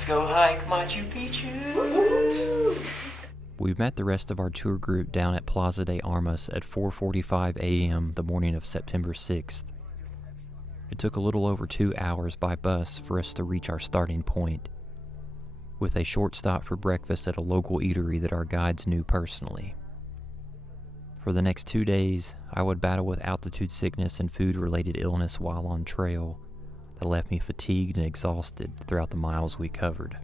Let's go hike Machu Picchu. We met the rest of our tour group down at Plaza de Armas at 4:45 a.m. the morning of September 6th. It took a little over 2 hours by bus for us to reach our starting point, with a short stop for breakfast at a local eatery that our guides knew personally. For the next 2 days, I would battle with altitude sickness and food-related illness while on trail that left me fatigued and exhausted throughout the miles we covered.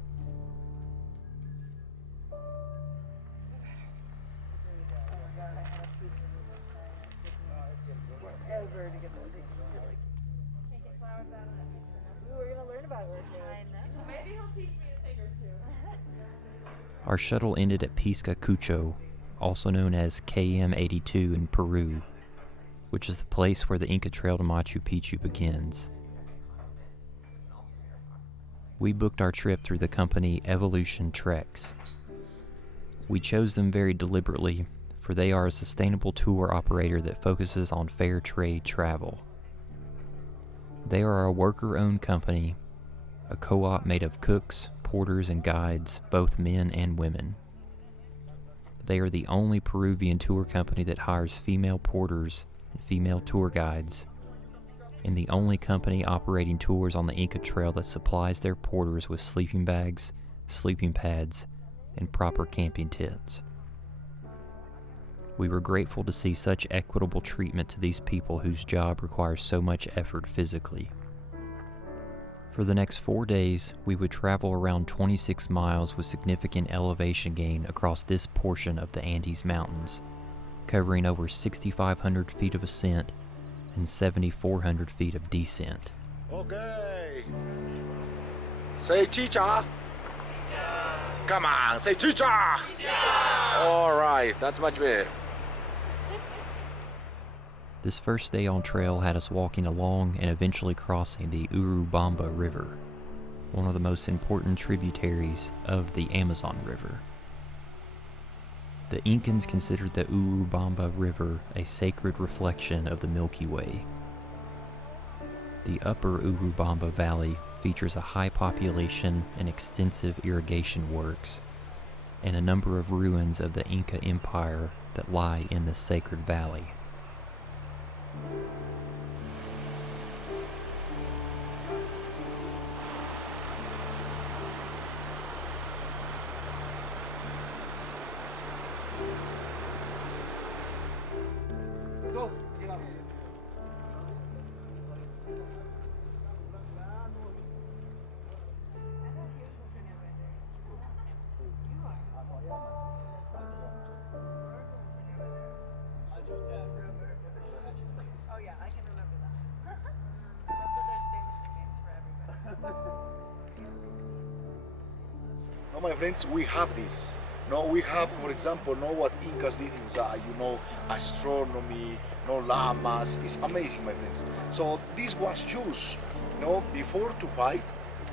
Our shuttle ended at Piscacucho, also known as KM82 in Peru, which is the place where the Inca Trail to Machu Picchu begins. We booked our trip through the company Evolution Treks. We chose them very deliberately, for they are a sustainable tour operator that focuses on fair trade travel. They are a worker-owned company, a co-op made of cooks, porters, and guides, both men and women. They are the only Peruvian tour company that hires female porters and female tour guides, and the only company operating tours on the Inca Trail that supplies their porters with sleeping bags, sleeping pads, and proper camping tents. We were grateful to see such equitable treatment to these people whose job requires so much effort physically. For the next 4 days, we would travel around 26 miles with significant elevation gain across this portion of the Andes Mountains, covering over 6,500 feet of ascent and 7,400 feet of descent. Okay. Say chicha. Come on, say chicha. All right, that's much better. This first day on trail had us walking along and eventually crossing the Urubamba River, one of the most important tributaries of the Amazon River. The Incans considered the Urubamba River a sacred reflection of the Milky Way. The upper Urubamba Valley features a high population and extensive irrigation works, and a number of ruins of the Inca Empire that lie in this sacred valley. No, my friends, we have this. No, we have, for example, know what Incas did inside, astronomy, llamas. It's amazing, my friends. So this was used, before to fight,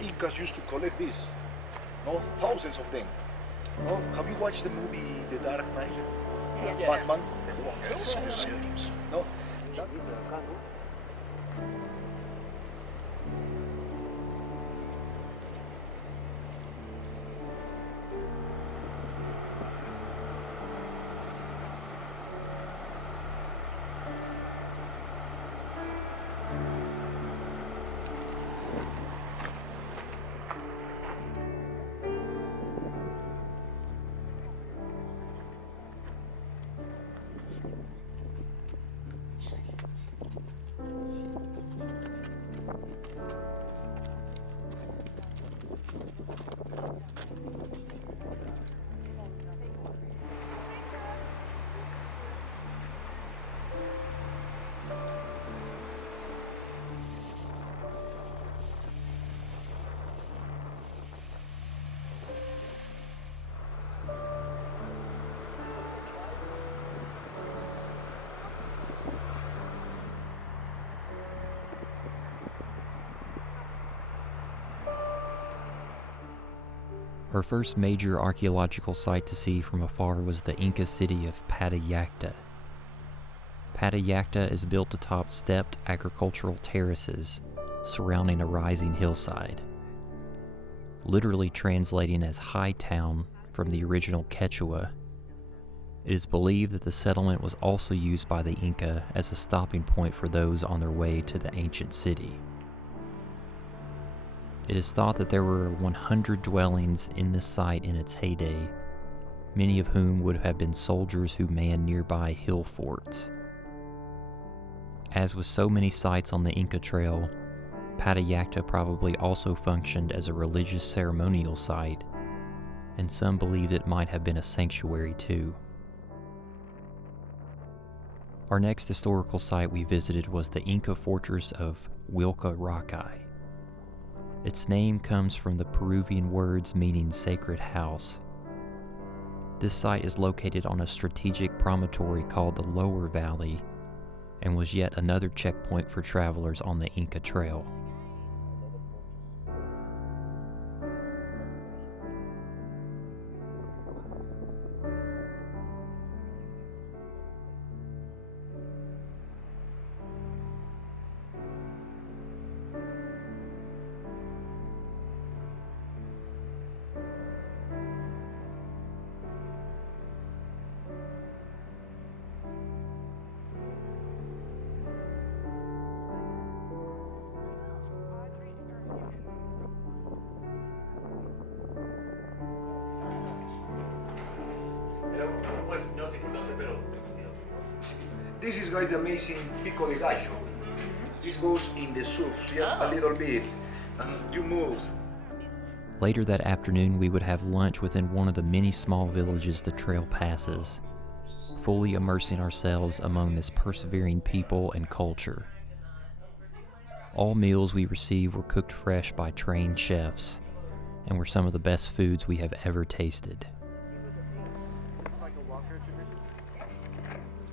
Incas used to collect this, thousands of them. Have you watched the movie The Dark Knight? Yes. Batman? Wow, it's so serious. No? Our first major archaeological site to see from afar was the Inca city of Patayacta. Patayacta is built atop stepped agricultural terraces surrounding a rising hillside. literally translating as high town from the original Quechua. It is believed that the settlement was also used by the Inca as a stopping point for those on their way to the ancient city. It is thought that there were 100 dwellings in this site in its heyday, many of whom would have been soldiers who manned nearby hill forts. As with so many sites on the Inca Trail, Patayacta probably also functioned as a religious ceremonial site, and some believed it might have been a sanctuary too. Our next historical site we visited was the Inca fortress of Wayllabamba. Its name comes from the Peruvian words meaning sacred house. This site is located on a strategic promontory called the Lower Valley, and was yet another checkpoint for travelers on the Inca Trail. This is, guys, the amazing Pico de Gallo. This goes in the soup, just a little bit, and you move. Later that afternoon, we would have lunch within one of the many small villages the trail passes, fully immersing ourselves among this persevering people and culture. All meals we received were cooked fresh by trained chefs, and were some of the best foods we have ever tasted.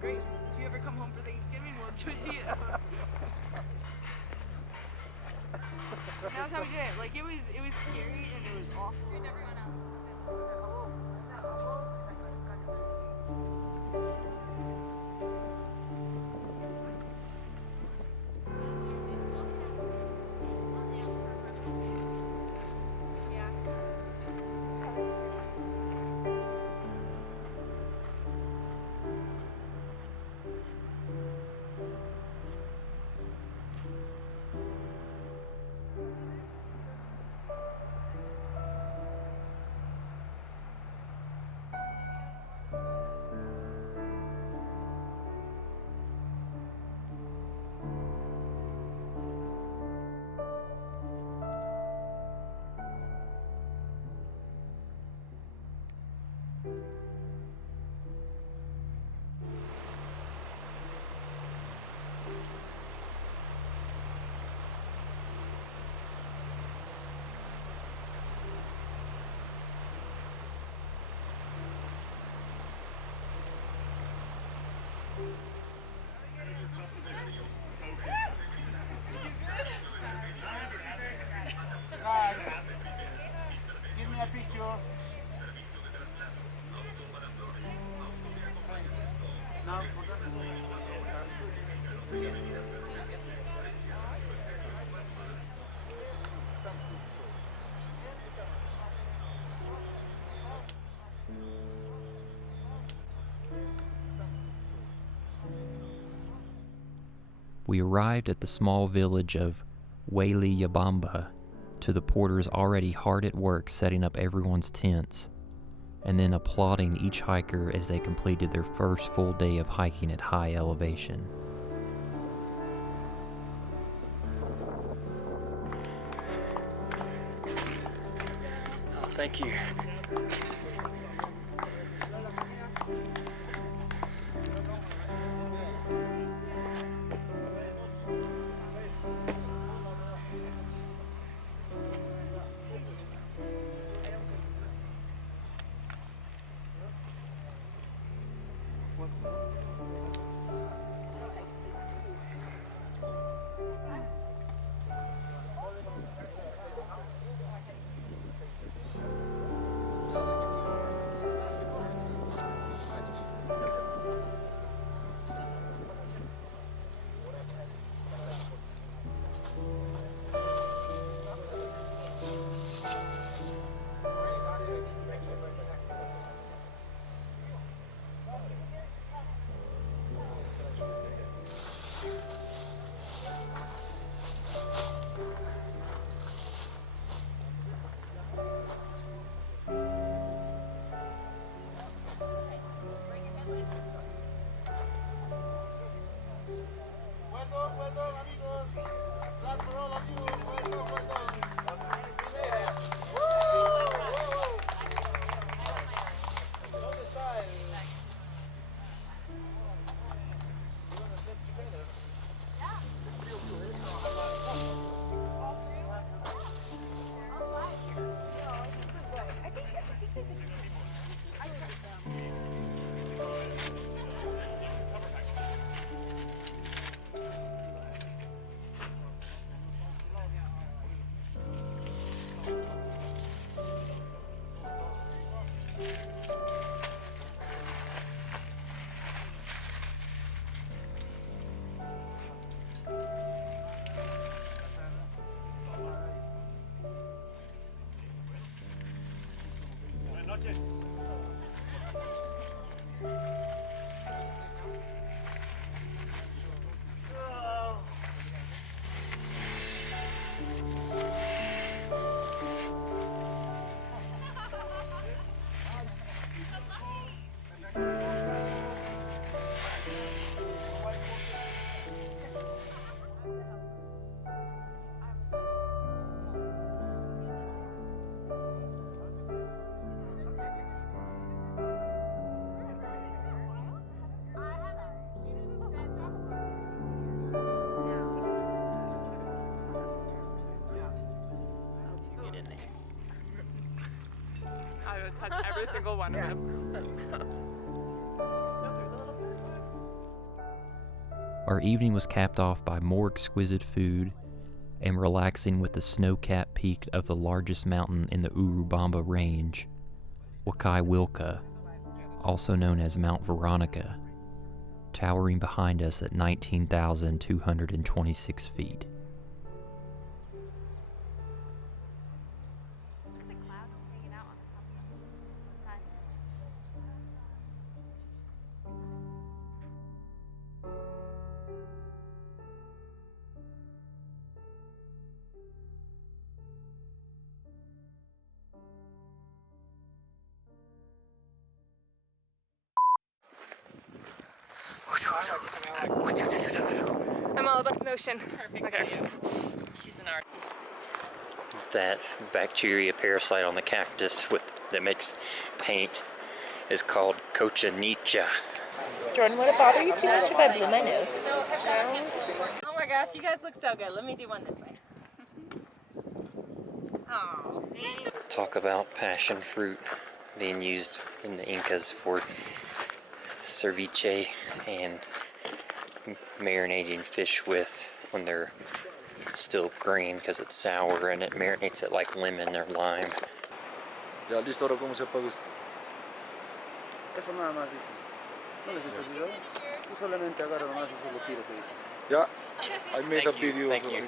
Great. If you ever come home for Thanksgiving, we'll do it to you. And that was how we did it. Like it was scary and it was awful. And everyone else. Give me a picture. Now, We arrived at the small village of Wayllabamba, to the porters already hard at work setting up everyone's tents, and then applauding each hiker as they completed their first full day of hiking at high elevation. Oh, thank you. I would touch every single one of them. Our evening was capped off by more exquisite food and relaxing with the snow-capped peak of the largest mountain in the Urubamba range, Wayllabamba, also known as Mount Veronica, towering behind us at 19,226 feet. I'm all about motion. Perfect. Okay. She's an art. That bacteria parasite on the cactus that makes paint is called cochinilla. Jordan, would it bother you too much if I blew my nose? Oh my gosh, you guys look so good. Let me do one this way. Oh. Talk about passion fruit being used in the Incas for ceviche and marinating fish with when they're still green because it's sour and it marinates it like lemon or lime. Ya, listo, ahora cómo se apaga esto. Eso nada más dice. No necesitas video. Tú solamente agarra nomás y solo tiro. Yeah, I made a Thank you, video. thank you.